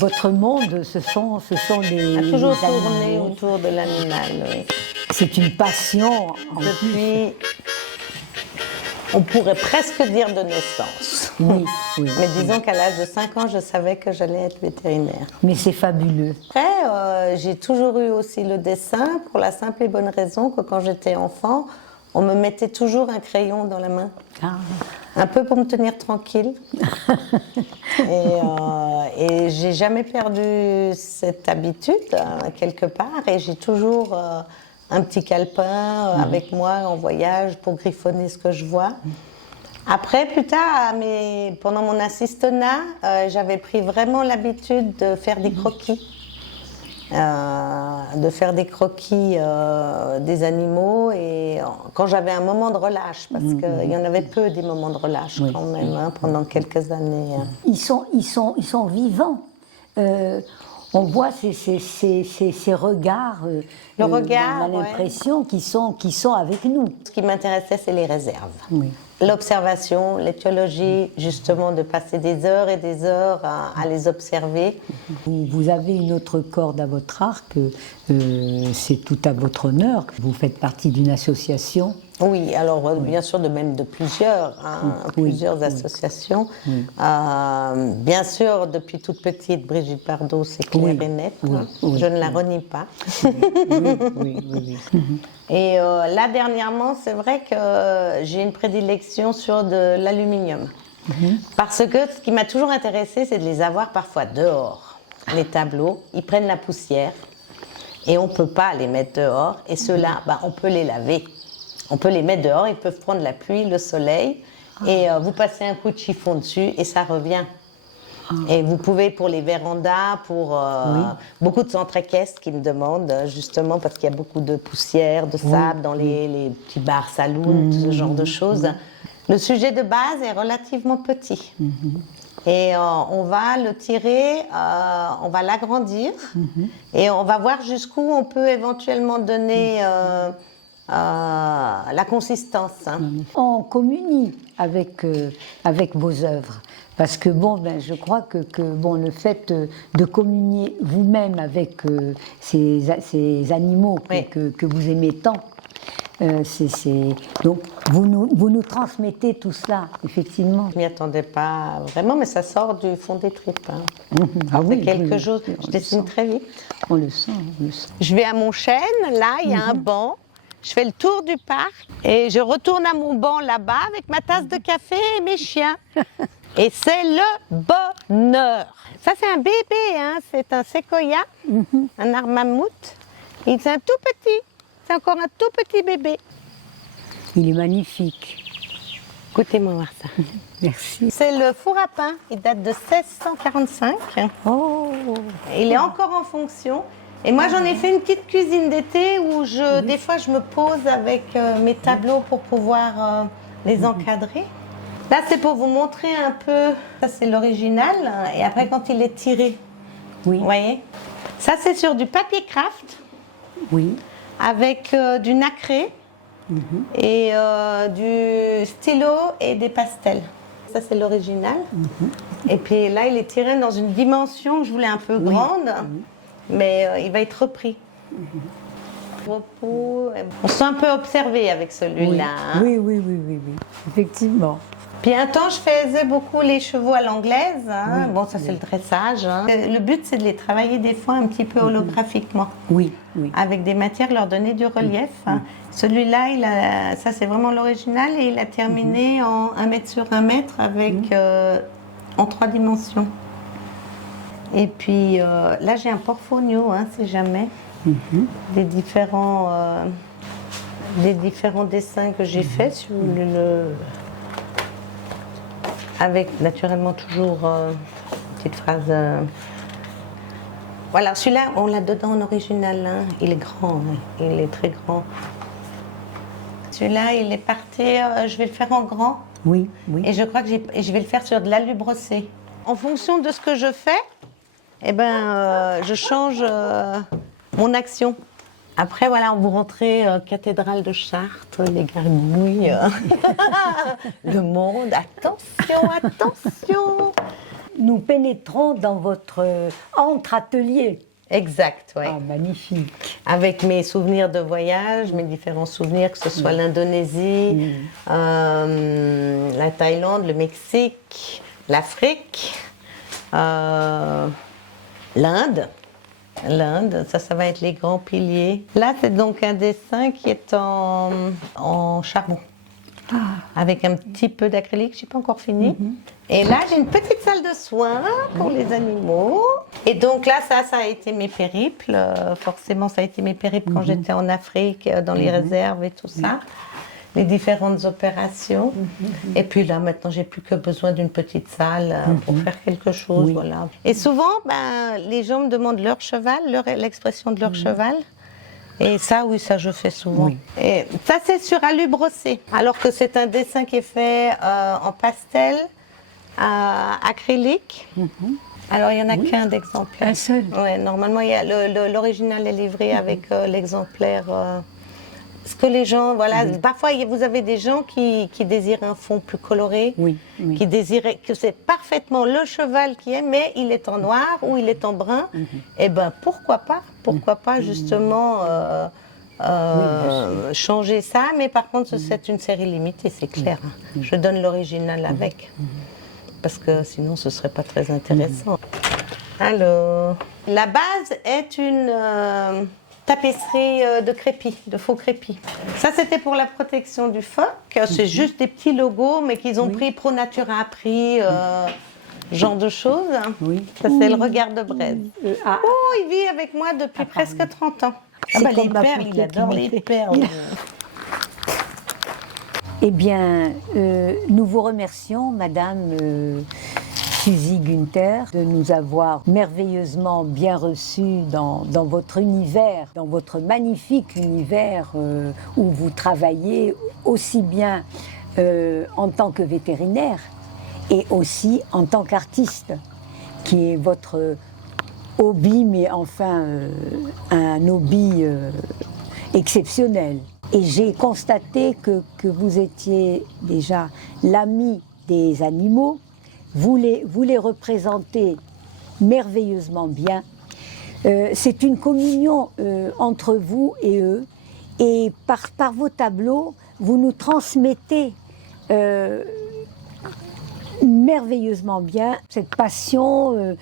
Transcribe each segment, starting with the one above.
votre monde, ce sont des... A toujours des tourné animaux. autour de l'animal, oui. C'est une passion en plus. Depuis, on pourrait presque dire de naissance. Oui, oui. Mais disons qu'à l'âge de 5 ans, je savais que j'allais être vétérinaire. Mais c'est fabuleux. Après, j'ai toujours eu aussi le dessin pour la simple et bonne raison que quand j'étais enfant, on me mettait toujours un crayon dans la main. Ah. Un peu pour me tenir tranquille. Et j'ai jamais perdu cette habitude, quelque part. Et j'ai toujours un petit calepin avec moi en voyage pour griffonner ce que je vois. Après, plus tard, pendant mon assistanat, j'avais pris vraiment l'habitude de faire des croquis. Des animaux et quand j'avais un moment de relâche, parce qu'il y en avait peu des moments de relâche quand même, pendant quelques années. Ils sont vivants. On voit ces regards. Le regard, on a l'impression qu'ils sont avec nous. Ce qui m'intéressait, c'est les réserves. Oui. L'observation, l'étiologie, justement de passer des heures et des heures à les observer. Vous avez une autre corde à votre arc, c'est tout à votre honneur. Vous faites partie d'une association. Oui, alors bien sûr, de plusieurs, plusieurs associations. Oui. Bien sûr, depuis toute petite, Brigitte Bardot, c'est clair et net. Oui. Je ne la renie pas. Oui. Et là, dernièrement, c'est vrai que j'ai une prédilection sur de l'aluminium. Parce que ce qui m'a toujours intéressée, c'est de les avoir parfois dehors. Les tableaux, ils prennent la poussière et on ne peut pas les mettre dehors. Et ceux-là, on peut les laver. On peut les mettre dehors, ils peuvent prendre la pluie, le soleil, et vous passez un coup de chiffon dessus et ça revient. Et vous pouvez pour les vérandas, pour beaucoup de centres équestres qui me demandent, justement parce qu'il y a beaucoup de poussière, de sable dans les petits bars saloons, ce genre de choses. Le sujet de base est relativement petit. Et on va le tirer, on va l'agrandir, et on va voir jusqu'où on peut éventuellement donner la consistance. On communie avec vos œuvres. Parce que je crois que le fait de communier vous-même avec ces animaux que vous aimez tant, donc vous nous transmettez tout cela, effectivement. Je m'y attendais pas vraiment, mais ça sort du fond des tripes. Oui, quelque chose. Je dessine très vite. On le sent. Je vais à mon chêne, là, il y a un banc. Je fais le tour du parc et je retourne à mon banc là-bas avec ma tasse de café et mes chiens. Et c'est le bonheur. Ça, c'est un bébé, c'est un séquoia, un arbre mammouth. Et c'est un tout petit, c'est encore un tout petit bébé. Il est magnifique. Écoutez-moi voir ça. Merci. C'est le four à pain, il date de 1645. Oh. Il est encore en fonction. Et moi, j'en ai fait une petite cuisine d'été où des fois, je me pose avec mes tableaux pour pouvoir les encadrer. Là, c'est pour vous montrer un peu, ça c'est l'original, et après quand il est tiré, vous voyez. Ça c'est sur du papier craft, avec du nacré, et du stylo et des pastels. Ça c'est l'original. Et puis là, il est tiré dans une dimension que je voulais un peu grande, mais il va être repris. On se sent un peu observé avec celui-là. Oui, effectivement. Puis un temps, je faisais beaucoup les chevaux à l'anglaise. Bon, ça c'est le dressage. Le but, c'est de les travailler des fois un petit peu holographiquement. Oui. Avec des matières, leur donner du relief. Celui-là, ça c'est vraiment l'original et il a terminé en 1 mètre sur 1 mètre avec en 3 dimensions. Et puis là, j'ai un portfolio, si jamais, des différents dessins que j'ai faits sur avec naturellement toujours une petite phrase. Voilà, celui-là, on l'a dedans en original. Il est grand, il est très grand. Celui-là, il est parti, je vais le faire en grand. Oui. Et je crois que je vais le faire sur de l'alu brossé. En fonction de ce que je fais, je change mon action. Après, voilà, vous rentrez cathédrale de Chartres, les gargouilles, le monde. Attention. nous pénétrons dans votre entre-atelier. Exact, oui. Ah, magnifique. Avec mes souvenirs de voyage, mes différents souvenirs, que ce soit l'Indonésie, la Thaïlande, le Mexique, l'Afrique, l'Inde. L'Inde, ça va être les grands piliers. Là, c'est donc un dessin qui est en charbon. Avec un petit peu d'acrylique, je n'ai pas encore fini. Et là, j'ai une petite salle de soins pour les animaux. Et donc là, ça a été mes périples. Forcément, ça a été mes périples quand j'étais en Afrique, dans les réserves et tout ça. Les différentes opérations. Et puis là, maintenant, j'ai plus que besoin d'une petite salle pour faire quelque chose. Voilà. Et souvent, les gens me demandent leur cheval, l'expression de leur cheval. Et ça, oui, ça je fais souvent. Oui. Et ça, c'est sur alu brossé. Alors que c'est un dessin qui est fait en pastel, acrylique. Alors, il n'y en a qu'un d'exemplaire. Un seul. Ouais, normalement, l'original est livré avec l'exemplaire. Ce que les gens, voilà, parfois vous avez des gens qui désirent un fond plus coloré, qui désirent que c'est parfaitement le cheval qui est, mais il est en noir ou il est en brun. Et ben pourquoi pas justement changer ça, mais par contre c'est une série limitée, c'est clair. Je donne l'original avec, parce que sinon ce serait pas très intéressant. Alors, la base est une tapisserie de crépi, de faux crépi. Ça, c'était pour la protection du phoque. C'est juste des petits logos, mais qu'ils ont pris, Pro Nature a appris, genre de choses. Ça, c'est le regard de Braise. Il vit avec moi depuis presque 30 ans. Les perles, il adore les perles. Eh bien, nous vous remercions, Madame Suzy Günther, de nous avoir merveilleusement bien reçus dans votre univers, dans votre magnifique univers où vous travaillez aussi bien en tant que vétérinaire et aussi en tant qu'artiste, qui est votre hobby, mais enfin un hobby exceptionnel. Et j'ai constaté que vous étiez déjà l'ami des animaux. Vous les représentez merveilleusement bien. C'est une communion entre vous et eux. Et par vos tableaux, vous nous transmettez merveilleusement bien cette passion,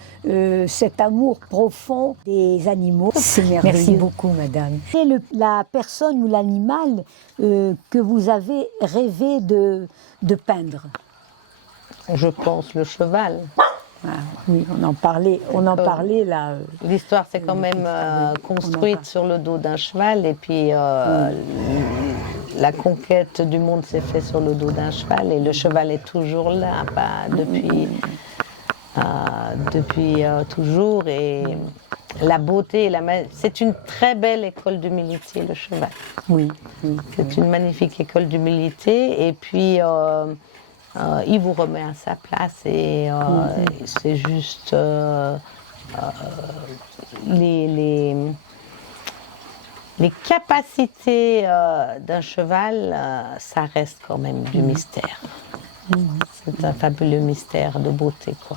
cet amour profond des animaux. C'est merveilleux. Merci beaucoup, madame. C'est la personne ou l'animal que vous avez rêvé de peindre? Je pense le cheval. Ah, oui, on en parlait là. L'histoire s'est quand même construite sur le dos d'un cheval, et puis la conquête du monde s'est faite sur le dos d'un cheval, et le cheval est toujours là, depuis toujours. Et la beauté, c'est une très belle école d'humilité, le cheval. Oui. C'est une magnifique école d'humilité, et puis il vous remet à sa place, et c'est juste les capacités d'un cheval, ça reste quand même du mystère. C'est un fabuleux mystère de beauté, quoi.